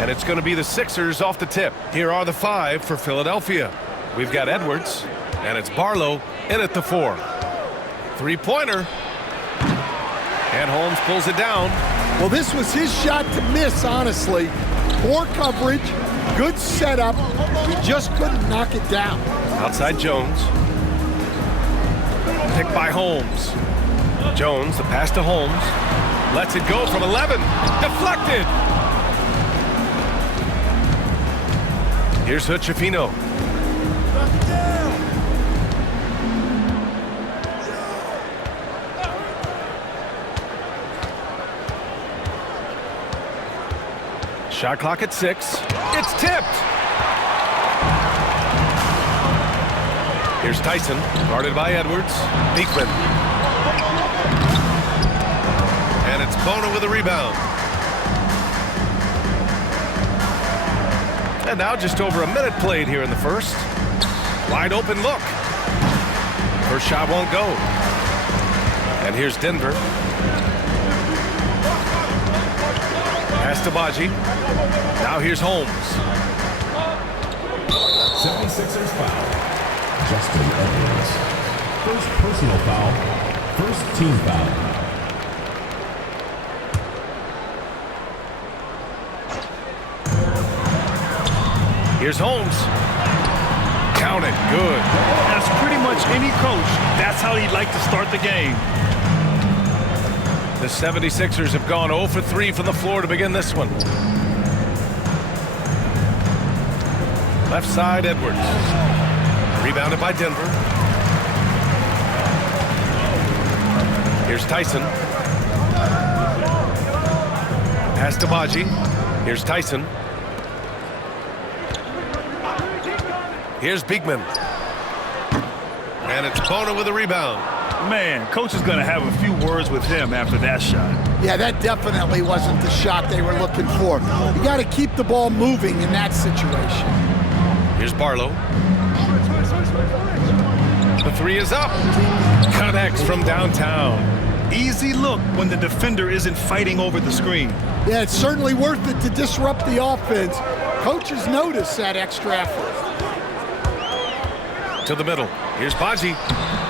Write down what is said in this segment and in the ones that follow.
And it's going to be the Sixers off the tip. Here are the 5 for Philadelphia. We've got Edwards, and it's Barlow in at the 4. Three-pointer. And Holmes pulls it down. Well, this was his shot to miss, honestly. Poor coverage, good setup. He just couldn't knock it down. Outside Jones. Picked by Holmes. Jones, the pass to Holmes. Lets it go from 11. Deflected. Here's Hood-Schifino. Shot clock at 6. It's tipped. Here's Tyson, guarded by Edwards. Beekman. And it's Bona with a rebound. And now just over a minute played here in the first. Wide open look. First shot won't go. And here's Denver. Pass to Baji. Now here's Holmes. 76ers foul. Justin Edwards. First personal foul. First team foul. Here's Holmes. Count it. Good. That's pretty much any coach. That's how he'd like to start the game. The 76ers have gone 0 for 3 from the floor to begin this one. Left side, Edwards. Rebounded by Denver. Here's Tyson. Pass to Baji. Here's Tyson. Here's Beekman. And it's Bona with a rebound. Man, coach is going to have a few words with him after that shot. Yeah, that definitely wasn't the shot they were looking for. You got to keep the ball moving in that situation. Here's Barlow. The 3 is up. Connects from downtown. Easy look when the defender isn't fighting over the screen. Yeah, it's certainly worth it to disrupt the offense. Coaches notice that extra effort. To the middle. Here's Baji.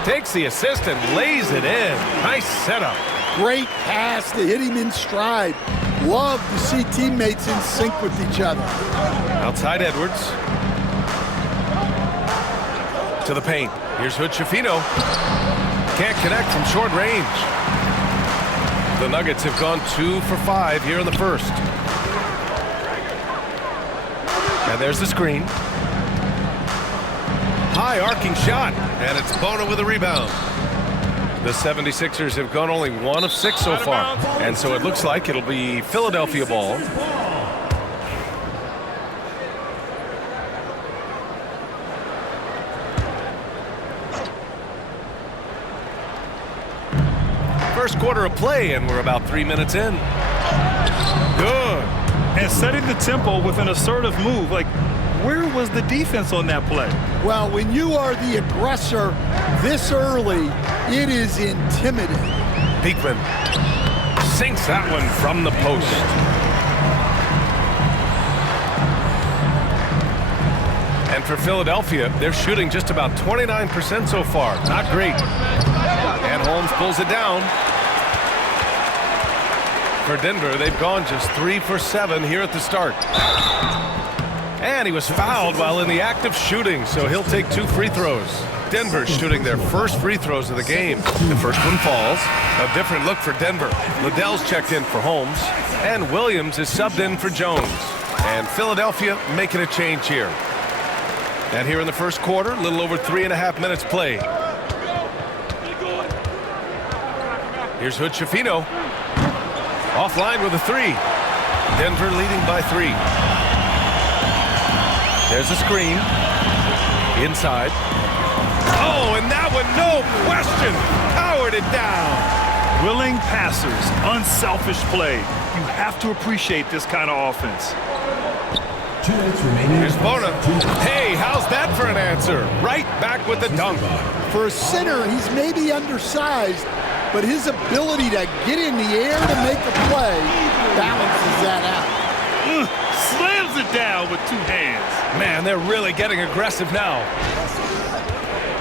Takes the assist and lays it in. Nice setup. Great pass to hit him in stride. Love to see teammates in sync with each other. Outside Edwards. To the paint. Here's Hood-Schifino. Can't connect from short range. The Nuggets have gone 2 for 5 here in the first. And there's the screen. High arcing shot, and it's Bona with a rebound. The 76ers have gone only 1 of 6 so far, and so it looks like it'll be Philadelphia ball. First quarter of play, and we're about 3 minutes in. Good. And setting the tempo with an assertive move. Like, where was the defense on that play? Well, when you are the aggressor this early, it is intimidating. Beekman sinks that one from the post. And for Philadelphia, they're shooting just about 29% so far. Not great. And Holmes pulls it down. For Denver, they've gone just 3 for 7 here at the start. And he was fouled while in the act of shooting, so he'll take 2 free throws. Denver shooting their first free throws of the game. The first one falls. A different look for Denver. Liddell's checked in for Holmes, and Williams is subbed in for Jones. And Philadelphia making a change here. And here in the first quarter, a little over 3.5 minutes played. Here's Hood-Schifino. Offline with a 3. Denver leading by 3. There's a screen. Inside. Oh, and that one, no question, powered it down. Willing passers, unselfish play. You have to appreciate this kind of offense. 2 minutes remaining. Here's Bona. Hey, how's that for an answer? Right back with the dunk. For a center, he's maybe undersized, but his ability to get in the air to make a play balances that out. down with 2 hands. Man, they're really getting aggressive now.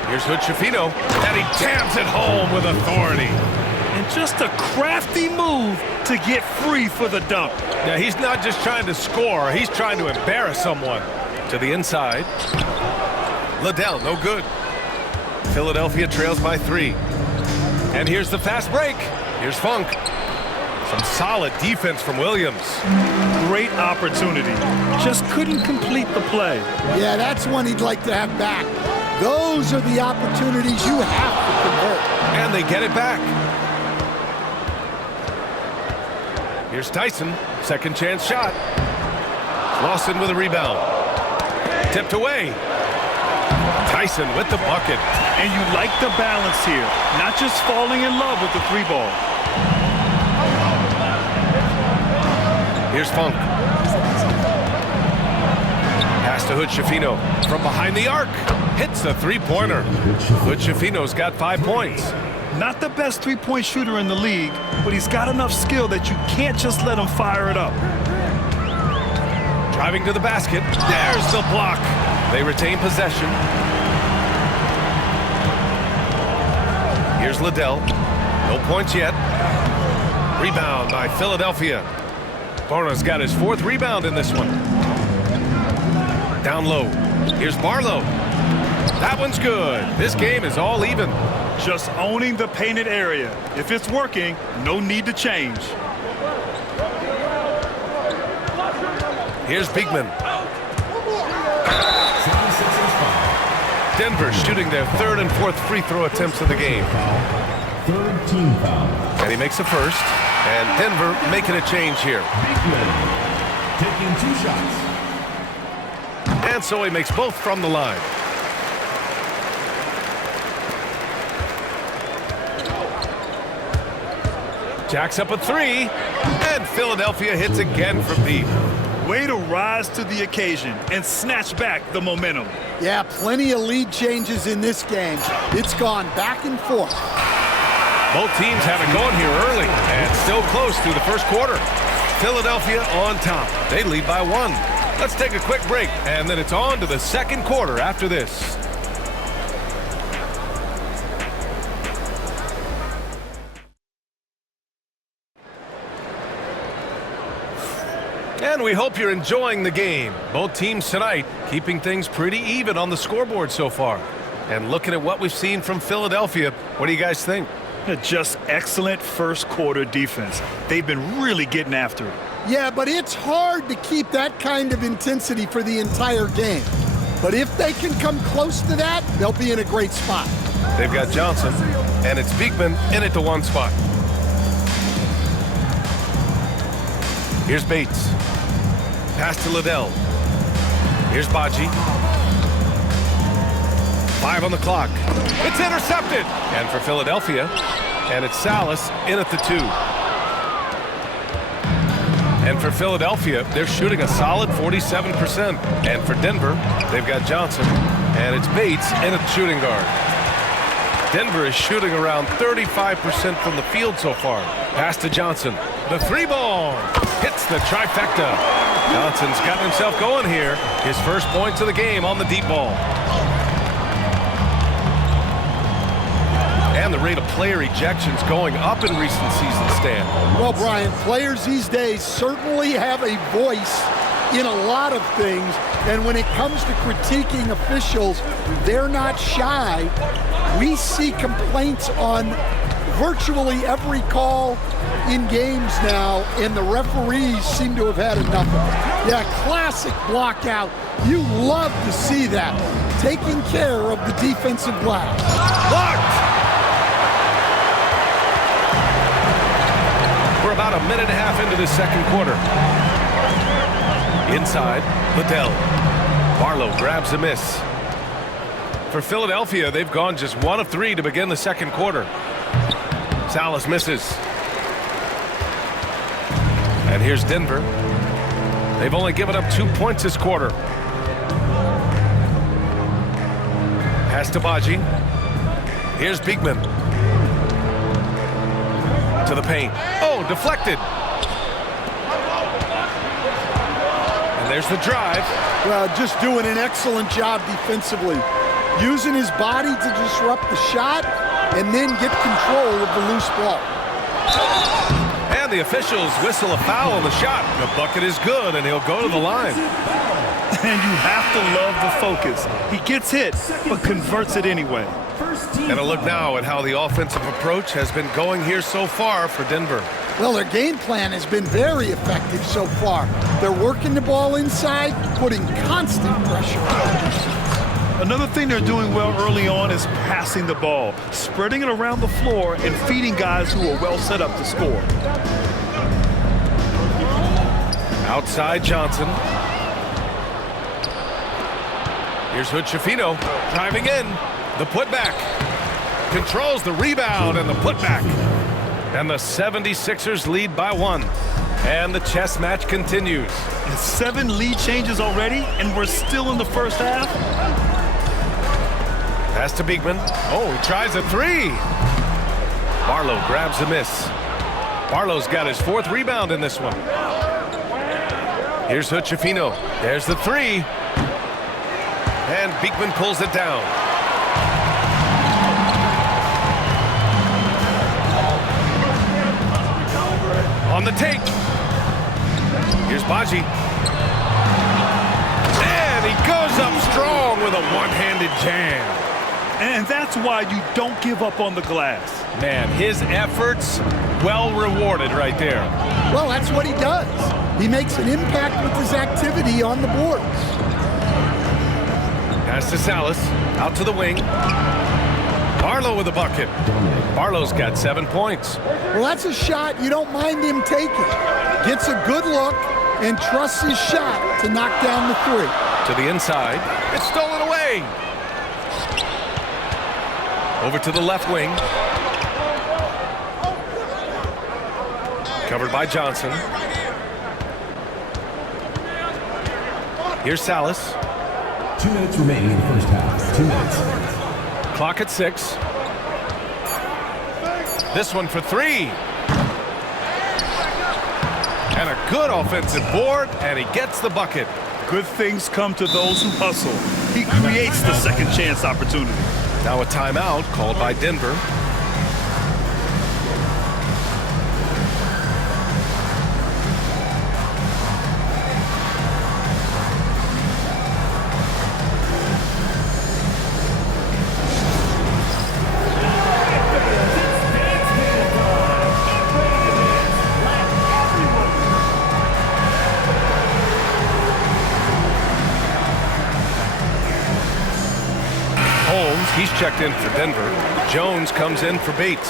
Here's Hood-Schifino, and he jams it home with authority. And just a crafty move to get free for the dunk. Now, he's not just trying to score, he's trying to embarrass someone. To the inside. Liddell, no good. Philadelphia trails by 3. And here's the fast break. Here's Funk. Some solid defense from Williams. Great opportunity. Just couldn't complete the play. Yeah, that's one he'd like to have back. Those are the opportunities you have to convert. And they get it back. Here's Tyson. Second chance shot. Slawson with a rebound. Tipped away. Tyson with the bucket. And you like the balance here. Not just falling in love with the 3 ball. Here's Funk. Pass to Hood-Schifino from behind the arc. Hits the 3-pointer. Hood-Schifino's got 5 points. Not the best 3-point shooter in the league, but he's got enough skill that you can't just let him fire it up. Driving to the basket. There's the block. They retain possession. Here's Liddell. No points yet. Rebound by Philadelphia. Bona's got his 4th rebound in this one. Down low. Here's Barlow. That one's good. This game is all even. Just owning the painted area. If it's working, no need to change. Here's Beekman. Denver shooting their 3rd and 4th free throw attempts of the game. 3rd team foul. And he makes a first. And Denver making a change here. Beekman taking 2 shots. And so he makes both from the line. Jacks up a 3. And Philadelphia hits again from deep. Way to rise to the occasion and snatch back the momentum. Yeah, plenty of lead changes in this game. It's gone back and forth. Both teams have it going here early and still close through the first quarter. Philadelphia on top. They lead by 1. Let's take a quick break, and then it's on to the second quarter after this. And we hope you're enjoying the game. Both teams tonight keeping things pretty even on the scoreboard so far. And looking at what we've seen from Philadelphia, what do you guys think? Just excellent first quarter defense. They've been really getting after it. Yeah, but it's hard to keep that kind of intensity for the entire game. But if they can come close to that, they'll be in a great spot. They've got Johnson, and it's Beekman in at the 1 spot. Here's Bates. Pass to Liddell. Here's Baji. 5 on the clock. It's intercepted. And for Philadelphia, and it's Salas in at the 2. And for Philadelphia, they're shooting a solid 47%. And for Denver, they've got Johnson, and it's Bates in at shooting guard. Denver is shooting around 35% from the field so far. Pass to Johnson. The 3 ball hits the trifecta. Johnson's gotten himself going here. His first points of the game on the deep ball. And the rate of player ejections going up in recent seasons, Stan. Well, Brian, players these days certainly have a voice in a lot of things, and when it comes to critiquing officials, they're not shy. We see complaints on virtually every call in games now, and the referees seem to have had enough of it. Yeah, classic block out. You love to see that. Taking care of the defensive glass. Blocked! We're about a minute and a half into this second quarter. Inside, Liddell. Barlow grabs a miss. For Philadelphia, they've gone just 1 of 3 to begin the second quarter. Salas misses. And here's Denver. They've only given up 2 points this quarter. Pass to Baji. Here's Beekman. To the paint. Oh, deflected. And There's the drive. Well, just doing an excellent job defensively. Using his body to disrupt the shot and then get control of the loose ball. And the officials whistle a foul on the shot. The bucket is good, and he'll go to the line. And you have to love the focus. He gets hit, but converts it anyway. And a look now at how the offensive approach has been going here so far for Denver. Well, their game plan has been very effective so far. They're working the ball inside, putting constant pressure on. Another thing they're doing well early on is passing the ball, spreading it around the floor and feeding guys who are well set up to score. Outside Johnson. Here's Hood-Schifino driving in. The putback. Controls the rebound and the putback. And the 76ers lead by 1. And the chess match continues. And 7 lead changes already, and we're still in the first half. Pass to Beekman. Oh, he tries a 3. Barlow grabs a miss. Barlow's got his 4th rebound in this one. Here's Hood-Schifino. There's the 3. And Beekman pulls it down. On the take. Here's Baji. And he goes up strong with a one-handed jam. And that's why you don't give up on the glass. Man, his efforts well rewarded right there. Well, that's what he does. He makes an impact with his activity on the boards. Pass to Salas, out to the wing. Barlow with a bucket. Barlow's got 7 points. Well, that's a shot you don't mind him taking. Gets a good look and trusts his shot to knock down the 3. To the inside. It's stolen away. Over to the left wing. Covered by Johnson. Here's Salas. 2 minutes remaining in the first half. 2 minutes. Clock at 6. This one for 3. And a good offensive board, and he gets the bucket. Good things come to those who hustle. He creates the second chance opportunity. Now a timeout called by Denver. He's checked in for Denver. Jones comes in for Bates.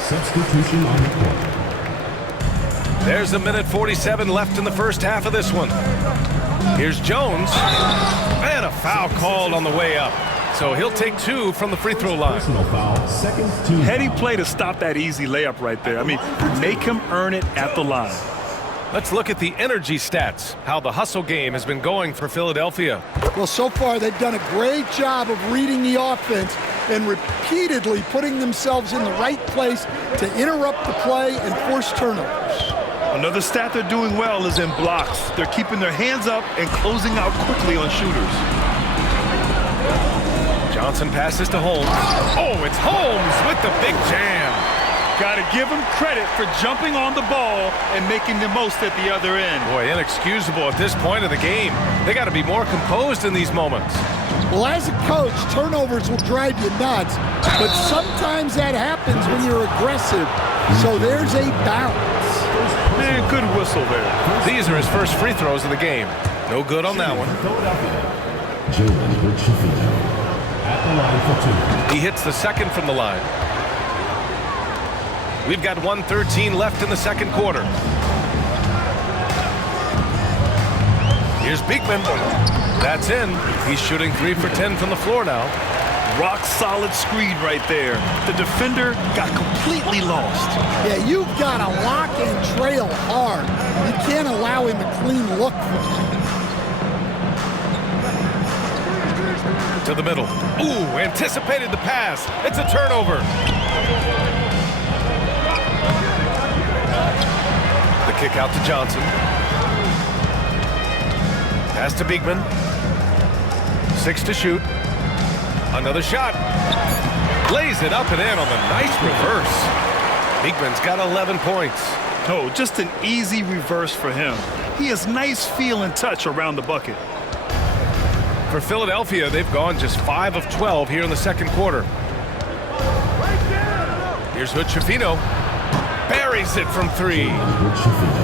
Substitution on the court. There's a minute 47 left in the first half of this one. Here's Jones. And a foul called on the way up. So he'll take 2 from the free throw line. Personal foul, second team. Heady play to stop that easy layup right there. I mean, make him earn it at the line. Let's look at the energy stats, how the hustle game has been going for Philadelphia. Well, so far they've done a great job of reading the offense and repeatedly putting themselves in the right place to interrupt the play and force turnovers. Another stat they're doing well is in blocks. They're keeping their hands up and closing out quickly on shooters. Johnson passes to Holmes. Oh, it's Holmes with the big jam. Got to give him credit for jumping on the ball and making the most at the other end. Boy, inexcusable at this point of the game. They got to be more composed in these moments. Well, as a coach, turnovers will drive you nuts, but sometimes that happens when you're aggressive. So there's a balance. Man, good whistle there. These are his first free throws of the game. No good on that one. Jalen at the line for 2. He hits the second from the line. We've got 1:13 left in the second quarter. Here's Beekman. That's in. He's shooting 3 for 10 from the floor now. Rock solid screen right there. The defender got completely lost. Yeah, you've got to lock and trail hard. You can't allow him a clean look. To the middle. Ooh, anticipated the pass. It's a turnover. The kick out to Johnson. Pass to Beekman. 6 to shoot. Another shot. Lays it up and in on the nice reverse. Beekman's got 11 points. Oh, just an easy reverse for him. He has nice feel and touch around the bucket. For Philadelphia, they've gone just 5 of 12 here in the second quarter. Here's Hood-Schifino. Buries it from 3.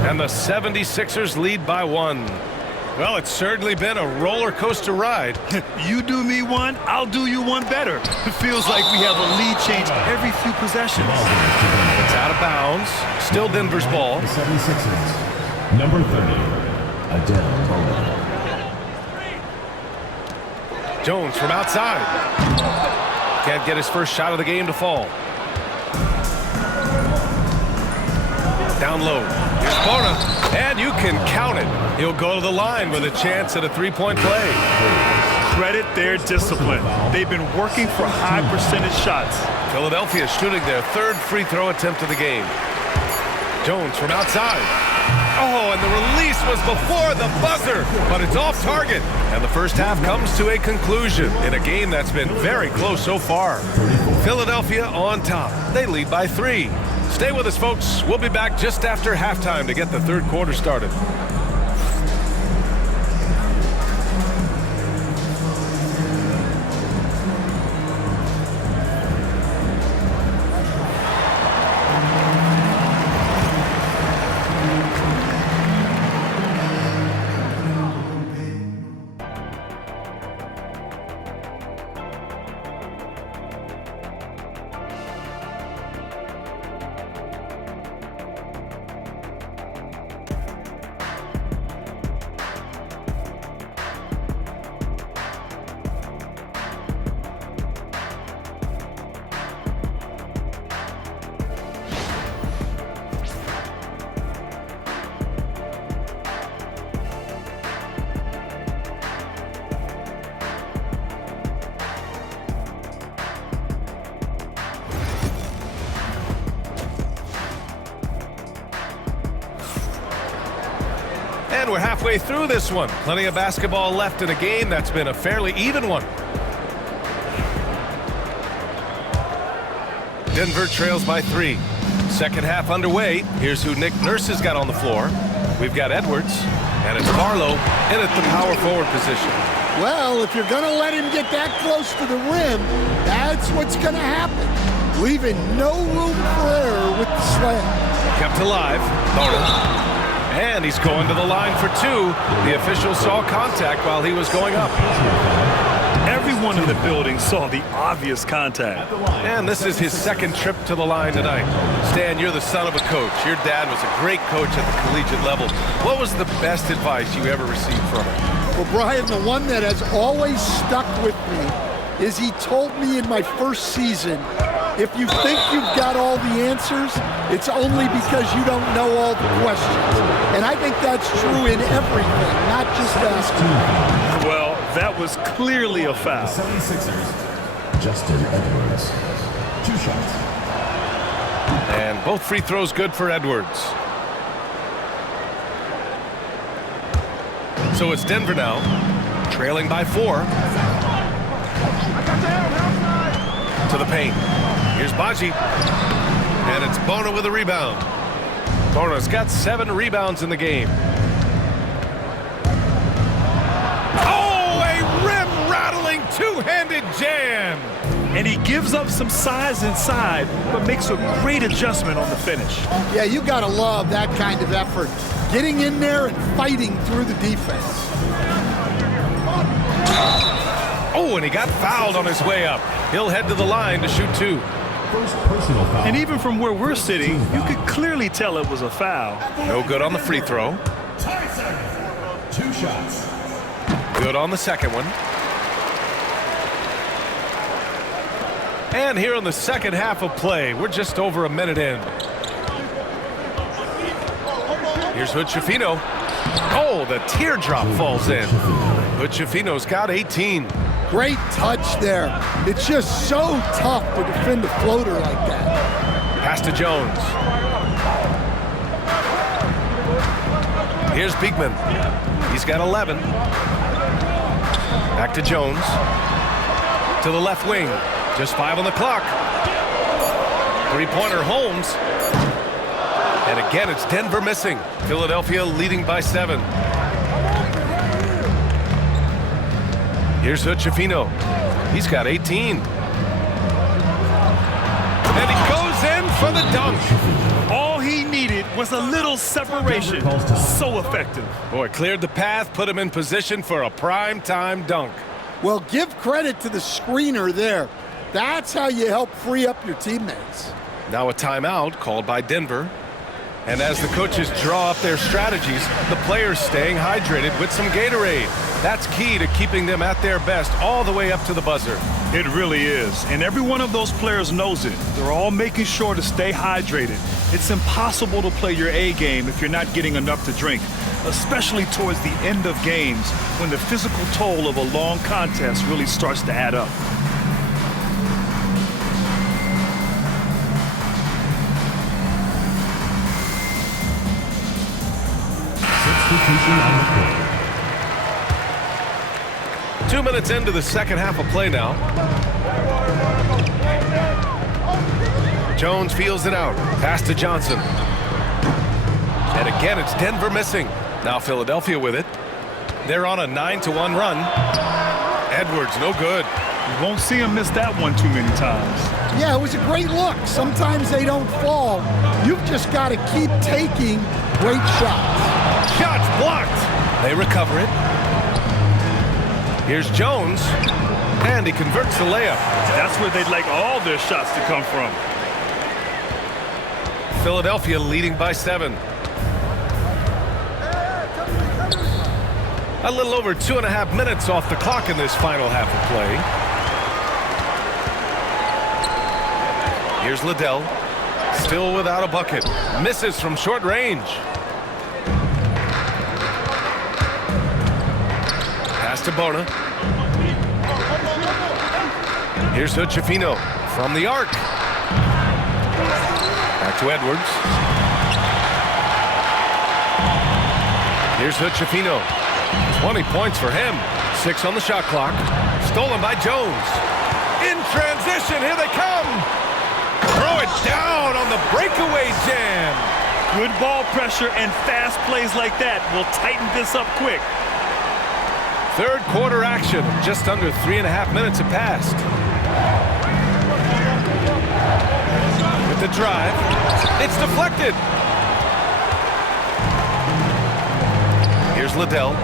And the 76ers lead by 1. Well, it's certainly been a roller coaster ride. You do me one, I'll do you one better. It feels like we have a lead change every few possessions. It's out of bounds. Still Denver's ball. The 76ers. Number 30, DaRon Holmes. Jones from outside. Can't get his first shot of the game to fall. Down low. Here's Bona. And you can count it. He'll go to the line with a chance at a three-point play. Credit their discipline. They've been working for high percentage shots. Philadelphia shooting their 3rd free throw attempt of the game. Jones from outside. Oh, and the release was before the buzzer, but it's off target. And the first half comes to a conclusion in a game that's been very close so far. Philadelphia on top. They lead by 3. Stay with us, folks. We'll be back just after halftime to get the third quarter started. And we're halfway through this one. Plenty of basketball left in a game that's been a fairly even one. Denver trails by 3. Second half underway. Here's who Nick Nurse has got on the floor. We've got Edwards, and it's Barlow in at the power forward position. Well, if you're going to let him get that close to the rim, that's what's going to happen. Leaving no room for error with the slam. Kept alive. Bona. And he's going to the line for 2. The official saw contact while he was going up. Everyone in the building saw the obvious contact. And this is his second trip to the line tonight. Stan, you're the son of a coach. Your dad was a great coach at the collegiate level. What was the best advice you ever received from him? Well, Brian, the one that has always stuck with me is he told me in my first season, if you think you've got all the answers, it's only because you don't know all the questions. And I think that's true in everything, not just basketball. Well, that was clearly a foul. 76ers, Justin Edwards. 2 shots. And both free throws good for Edwards. So it's Denver now, trailing by 4. To the paint. Here's Baji. And it's Bona with a rebound. Bona's got 7 rebounds in the game. Oh, a rim-rattling two-handed jam. And he gives up some size inside, but makes a great adjustment on the finish. Yeah, you got to love that kind of effort. Getting in there and fighting through the defense. Oh, and he got fouled on his way up. He'll head to the line to shoot 2. First personal foul. And even from where we're sitting, you could clearly tell it was a foul. No good on the free throw. 2 shots. Good on the second one. And here in the second half of play, we're just over a minute in. Here's Hood-Schifino. Oh, the teardrop falls in. Hood-Schifino's got 18. Great touch there. It's just so tough to defend a floater like that. Pass to Jones. Here's Beekman. He's got 11. Back to Jones. To the left wing. Just 5 on the clock. Three-pointer Holmes. And again, it's Denver missing. Philadelphia leading by 7. Here's Hood-Schifino. He's got 18. And he goes in for the dunk. All he needed was a little separation. So effective. Boy, cleared the path, put him in position for a prime-time dunk. Well, give credit to the screener there. That's how you help free up your teammates. Now a timeout called by Denver. And as the coaches draw up their strategies, the players staying hydrated with some Gatorade. That's key to keeping them at their best all the way up to the buzzer. It really is. And every one of those players knows it. They're all making sure to stay hydrated. It's impossible to play your A game if you're not getting enough to drink, especially towards the end of games when the physical toll of a long contest really starts to add up. Substitution on the court. 2 minutes into the second half of play now. Jones feels it out. Pass to Johnson. And again, it's Denver missing. Now Philadelphia with it. They're on a 9-1 run. Edwards, no good. You won't see him miss that one too many times. Yeah, it was a great look. Sometimes they don't fall. You've just got to keep taking great shots. Shots blocked. They recover it. Here's Jones. And he converts the layup. That's where they'd like all their shots to come from. Philadelphia leading by 7. A little over 2.5 minutes off the clock in this final half of play. Here's Liddell. Still without a bucket. Misses from short range. Pass to Bona. Here's Hood-Schifino from the arc. Back to Edwards. Here's Hood-Schifino. 20 points for him. 6 on the shot clock. Stolen by Jones. In transition, here they come. Throw it down on the breakaway jam. Good ball pressure and fast plays like that will tighten this up quick. Third quarter action. Just under 3.5 minutes have passed. With the drive. It's deflected. Here's Liddell.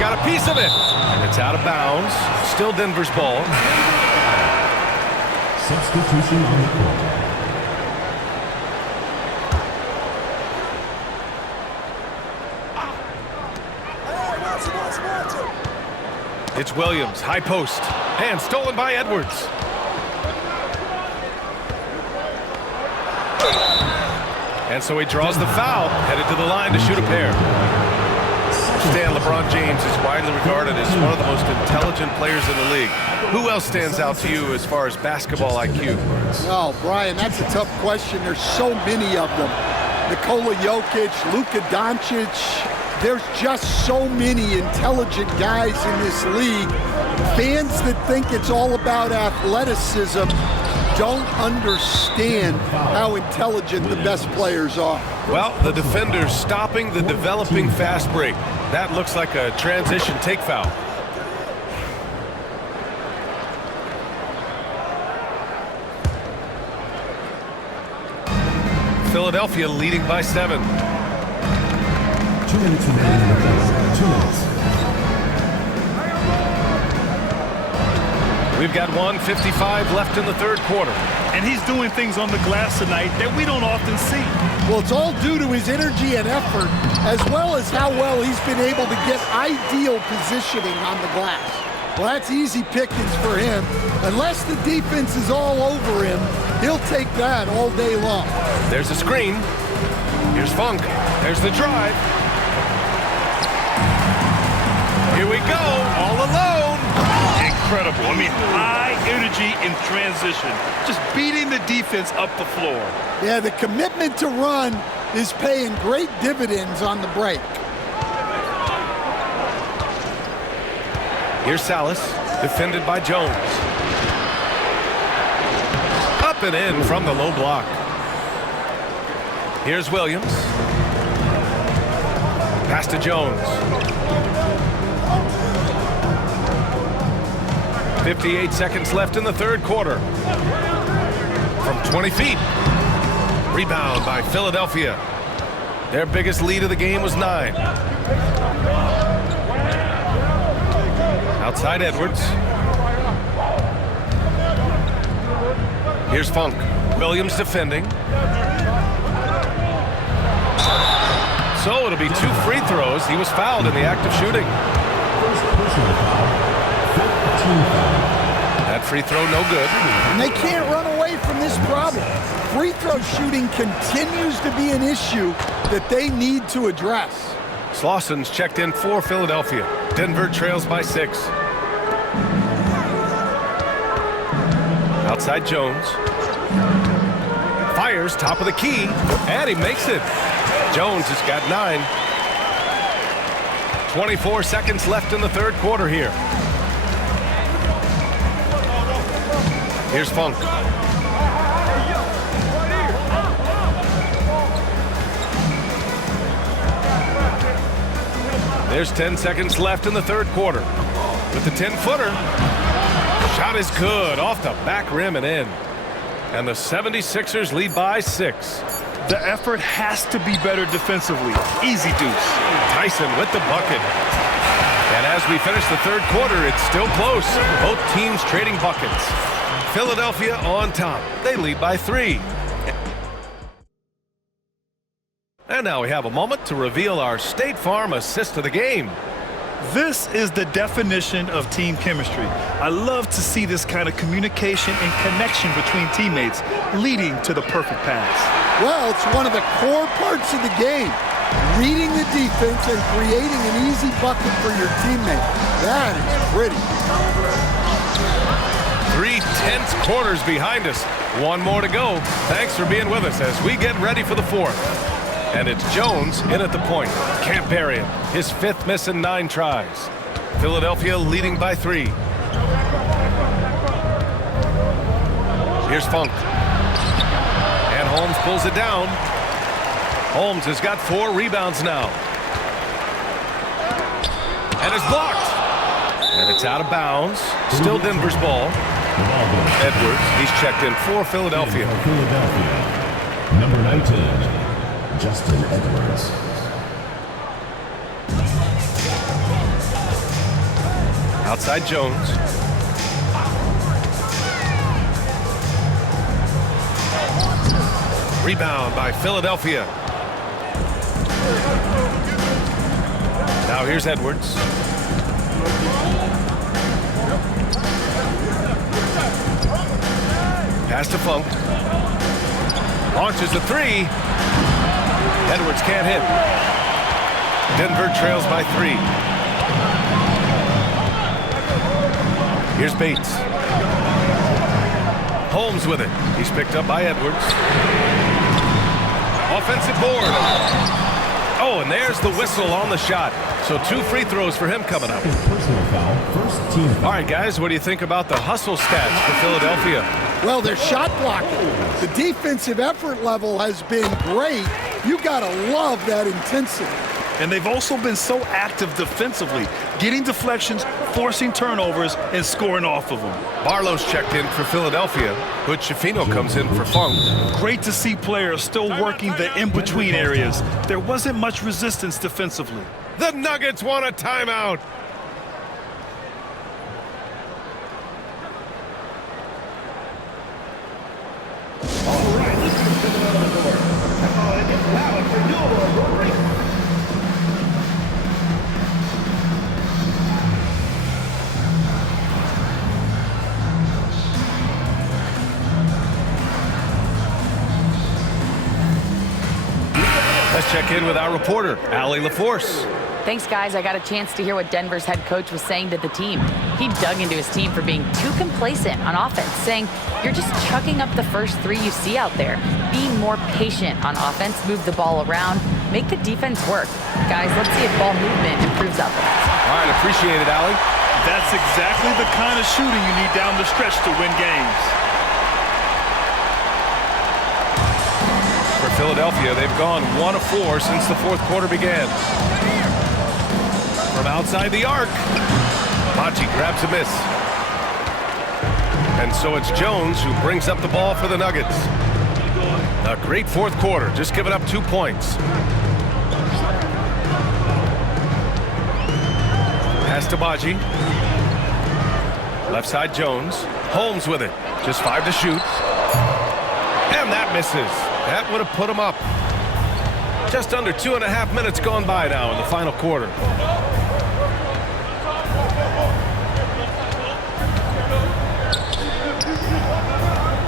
Got a piece of it. And it's out of bounds. Still Denver's ball. Substitution on the court. It's Williams, high post, and stolen by Edwards. And so he draws the foul, headed to the line to shoot a pair. Stan, LeBron James is widely regarded as one of the most intelligent players in the league. Who else stands out to you as far as basketball IQ? Oh, Brian, that's a tough question. There's so many of them. Nikola Jokic, Luka Doncic. There's just so many intelligent guys in this league. Fans that think it's all about athleticism don't understand how intelligent the best players are. Well, the defender's stopping the developing fast break. That looks like a transition take foul. Philadelphia leading by 7. 2 minutes remaining in the third. 2 minutes. We've got 1:55 left in the third quarter. And he's doing things on the glass tonight that we don't often see. Well, it's all due to his energy and effort, as well as how well he's been able to get ideal positioning on the glass. Well, that's easy pickings for him. Unless the defense is all over him, he'll take that all day long. There's a screen. Here's Funk. There's the drive. Here we go, all alone. incredible. I mean, high energy in transition. Just beating the defense up the floor. Yeah, the commitment to run is paying great dividends on the break. Here's Salas, defended by Jones. Up and in from the low block. Here's Williams. Pass to Jones. 58 seconds left in the third quarter. From 20 feet. Rebound by Philadelphia. Their biggest lead of the game was 9. Outside Edwards. Here's Funk. Williams defending. So it'll be 2 free throws. He was fouled in the act of shooting. That free throw no good. And they can't run away from this problem. Free throw shooting continues to be an issue that they need to address. Slawson's checked in for Philadelphia. Denver trails by 6. Outside Jones. Fires top of the key, and he makes it. Jones has got 9. 24 seconds left in the third quarter here. Here's Funk. There's 10 seconds left in the third quarter. With the 10-footer. Shot is good, off the back rim and in. And the 76ers lead by 6. The effort has to be better defensively. Easy deuce. Tyson with the bucket. And as we finish the third quarter, it's still close. Both teams trading buckets. Philadelphia on top. They lead by 3. And now we have a moment to reveal our State Farm assist of the game. This is the definition of team chemistry. I love to see this kind of communication and connection between teammates leading to the perfect pass. Well, it's one of the core parts of the game. Reading the defense and creating an easy bucket for your teammate. That is pretty. 3 tense quarters behind us. One more to go. Thanks for being with us as we get ready for the 4th. And it's Jones in at the point. Can't bury him. His 5th miss in 9 tries. Philadelphia leading by 3. Here's Funk. And Holmes pulls it down. Holmes has got 4 rebounds now. And it's blocked. And it's out of bounds. Still Denver's ball. Edwards, he's checked in for Philadelphia. Number 19. Justin Edwards. Outside Jones. Rebound by Philadelphia. Now here's Edwards. Pass to Funk. Launches the 3. Edwards can't hit. Denver trails by 3. Here's Bates. Holmes with it. He's picked up by Edwards. Offensive board. Oh, and there's the whistle on the shot. So 2 free throws for him coming up. Personal foul, first team foul. All right, guys, what do you think about the hustle stats for Philadelphia? Well, they're shot blocking. The defensive effort level has been great. You got to love that intensity. And they've also been so active defensively, getting deflections, forcing turnovers, and scoring off of them. Barlow's checked in for Philadelphia. Hood Schifino comes in for Funk. Great to see players still working the in-between areas. There wasn't much resistance defensively. The Nuggets want a timeout. Let's check in with our reporter, Allie LaForce. Thanks, guys. I got a chance to hear what Denver's head coach was saying to the team. He dug into his team for being too complacent on offense, saying, you're just chucking up the first 3 you see out there. Be more patient on offense, move the ball around, make the defense work. Guys, let's see if ball movement improves out there. All right, appreciate it, Allie. That's exactly the kind of shooting you need down the stretch to win games. For Philadelphia, they've gone 1 of 4 since the fourth quarter began. From outside the arc, Monty grabs a miss. And so it's Jones who brings up the ball for the Nuggets. A great fourth quarter, just giving up 2 points. Pass to Baji. Left side Jones. Holmes with it. Just 5 to shoot. And that misses. That would have put him up. Just under 2.5 minutes gone by now in the final quarter.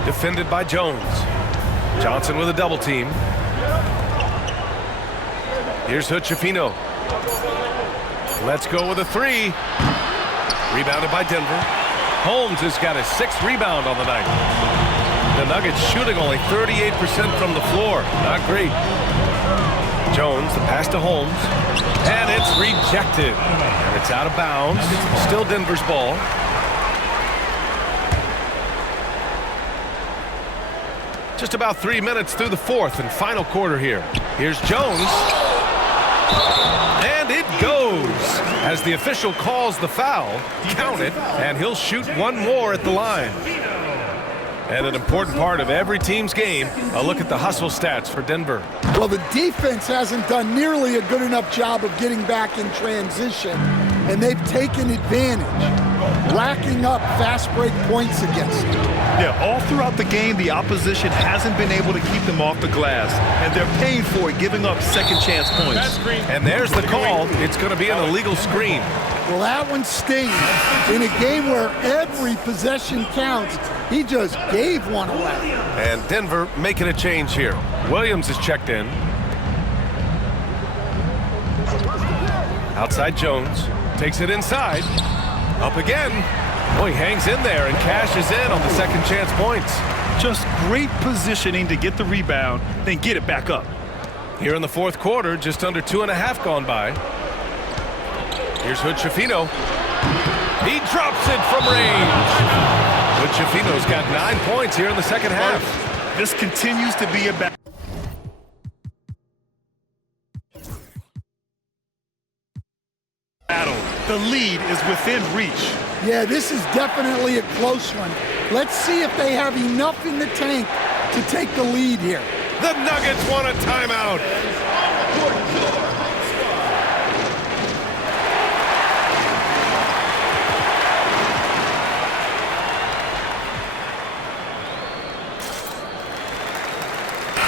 Defended by Jones. Johnson with a double team. Here's Hood-Schifino. Let's go with a 3. Rebounded by Denver. Holmes has got his 6th rebound on the night. The Nuggets shooting only 38% from the floor. Not great. Jones, the pass to Holmes. And it's rejected. And it's out of bounds. Still Denver's ball. Just about 3 minutes through the fourth and final quarter here. Here's Jones. And it goes. As the official calls the foul, count it, and he'll shoot 1 more at the line. And an important part of every team's game, a look at the hustle stats for Denver. Well, the defense hasn't done nearly a good enough job of getting back in transition, and they've taken advantage, racking up fast break points against them. Yeah, all throughout the game, the opposition hasn't been able to keep them off the glass, and they're paying for it, giving up second chance points. And there's the call. It's going to be an illegal screen. Well, that one stings. In a game where every possession counts, he just gave one away. And Denver making a change here. Williams is checked in. Outside Jones. Takes it inside. Up again. Oh, he hangs in there and cashes in on the second chance points. Just great positioning to get the rebound, then get it back up. Here in the fourth quarter, just under 2.5 gone by. Here's Hood-Schifino. He drops it from range. Hood-Schifino's got 9 points here in the second half. This continues to be a battle. The lead is within reach. Yeah, this is definitely a close one. Let's see if they have enough in the tank to take the lead here. The Nuggets want a timeout.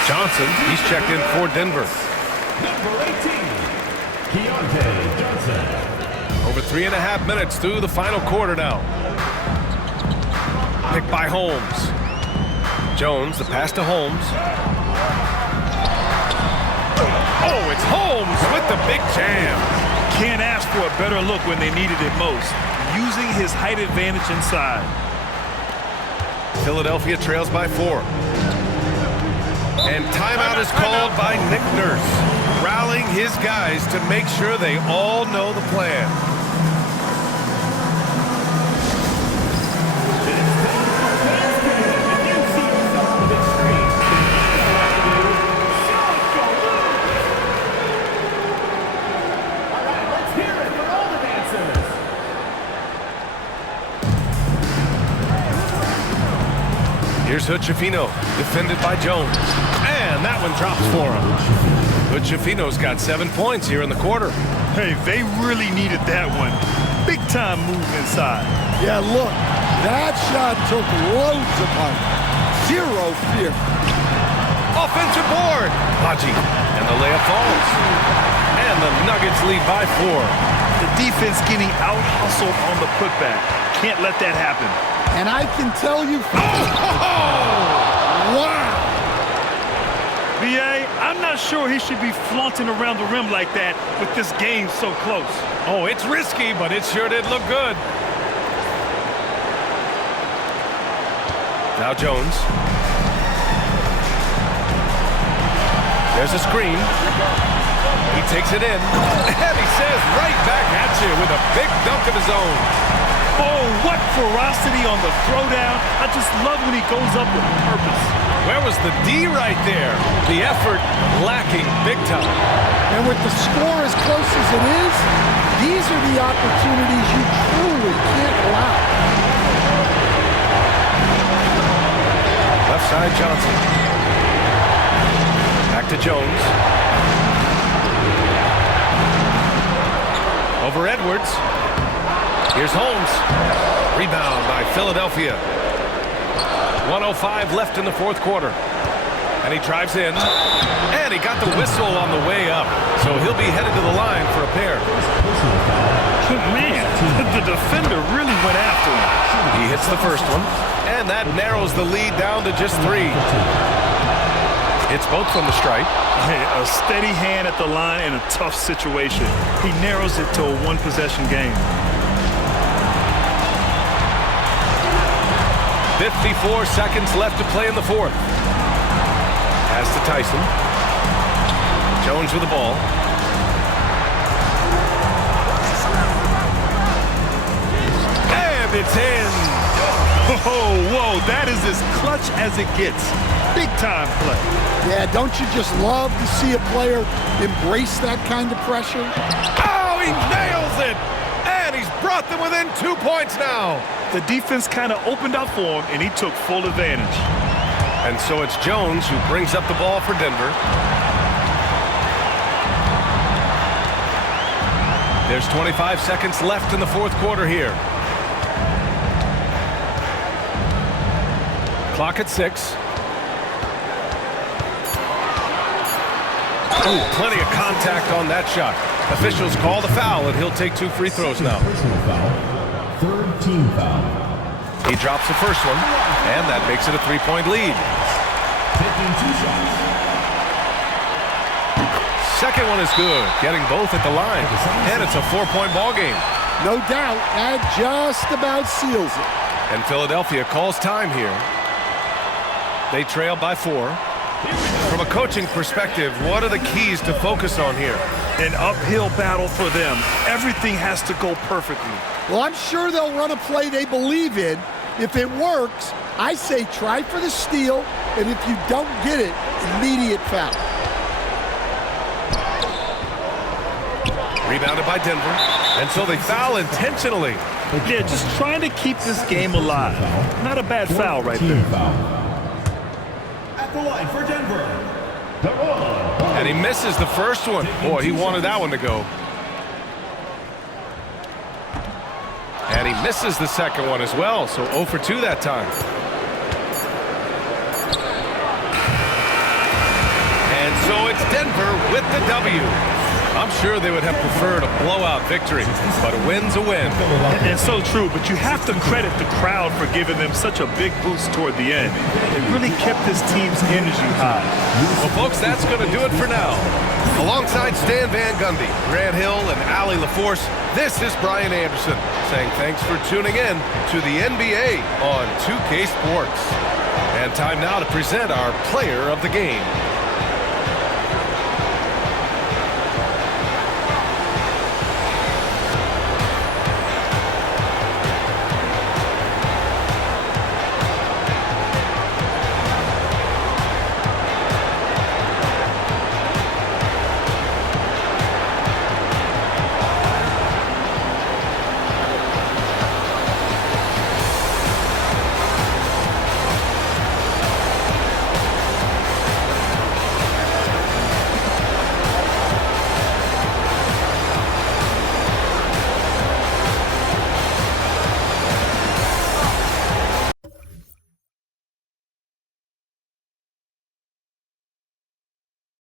Johnson, he's checked in for Denver. Number 18, Keontae Johnson. Over 3.5 minutes through the final quarter now. Picked by Holmes. Jones, the pass to Holmes. Oh, it's Holmes with the big jam. Can't ask for a better look when they needed it most. Using his height advantage inside. Philadelphia trails by 4. And timeout is called by Nick Nurse, rallying his guys to make sure they all know the plan. Here's Hood-Schifino, defended by Jones. And that one drops for him. Hood-Schifino's got 7 points here in the quarter. Hey, they really needed that one. Big time move inside. Yeah, look, that shot took loads of height. Zero fear. Offensive board. Baji, and the layup falls. And the Nuggets lead by 4. The defense getting out-hustled on the putback. Can't let that happen. And I can tell you, wow. VA, I'm not not sure he should be flaunting around the rim like that with this game so close. Oh, it's risky, but it sure did look good. Now Jones. There's a screen. He takes it in, and he says right back at you with a big dunk of his own. Oh, what ferocity on the throwdown. I just love when he goes up with purpose. Where was the D right there? The effort lacking big time. And with the score as close as it is, these are the opportunities you truly can't allow. Left side Johnson. Back to Jones. Over Edwards. Here's Holmes. Rebound by Philadelphia. 1:05 left in the fourth quarter. And he drives in. And he got the whistle on the way up. So he'll be headed to the line for a pair. Man, the defender really went after him. He hits the first one. And that narrows the lead down to just 3. It's both from the stripe. Hey, a steady hand at the line in a tough situation. He narrows it to a one-possession game. 54 seconds left to play in the fourth. Pass to Tyson. Jones with the ball. And it's in. Oh, whoa, that is as clutch as it gets. Big time play. Yeah, don't you just love to see a player embrace that kind of pressure? Oh, he nails it! And he's brought them within 2 points now. The defense kind of opened up for him, and he took full advantage. And so it's Jones who brings up the ball for Denver. There's 25 seconds left in the fourth quarter here. Clock at 6. Oh, plenty of contact on that shot. Officials call the foul, and he'll take 2 free throws now. Personal foul. Third team foul. He drops the first one, and that makes it a 3-point lead. Taking 2 shots. Second one is good, getting both at the line, and it's a 4-point ball game. No doubt, that just about seals it. And Philadelphia calls time here. They trail by 4. From a coaching perspective, what are the keys to focus on here? An uphill battle for them. Everything has to go perfectly. Well, I'm sure they'll run a play they believe in. If it works, I say try for the steal, and if you don't get it, immediate foul. Rebounded by Denver, and so they foul intentionally. Yeah, just trying to keep this game alive. Not a bad foul right there. Foul. At the line for Denver, DaRon Holmes. And he misses the first one. Boy, he wanted that one to go. And he misses the second one as well, so 0 for 2 that time. And so it's Denver with the W. I'm sure they would have preferred a blowout victory, but a win's a win. And so true, but you have to credit the crowd for giving them such a big boost toward the end. It really kept this team's energy high. Well, folks, that's going to do it for now. Alongside Stan Van Gundy, Grant Hill, and Allie LaForce, this is Brian Anderson saying thanks for tuning in to the NBA on 2K Sports. And time now to present our player of the game.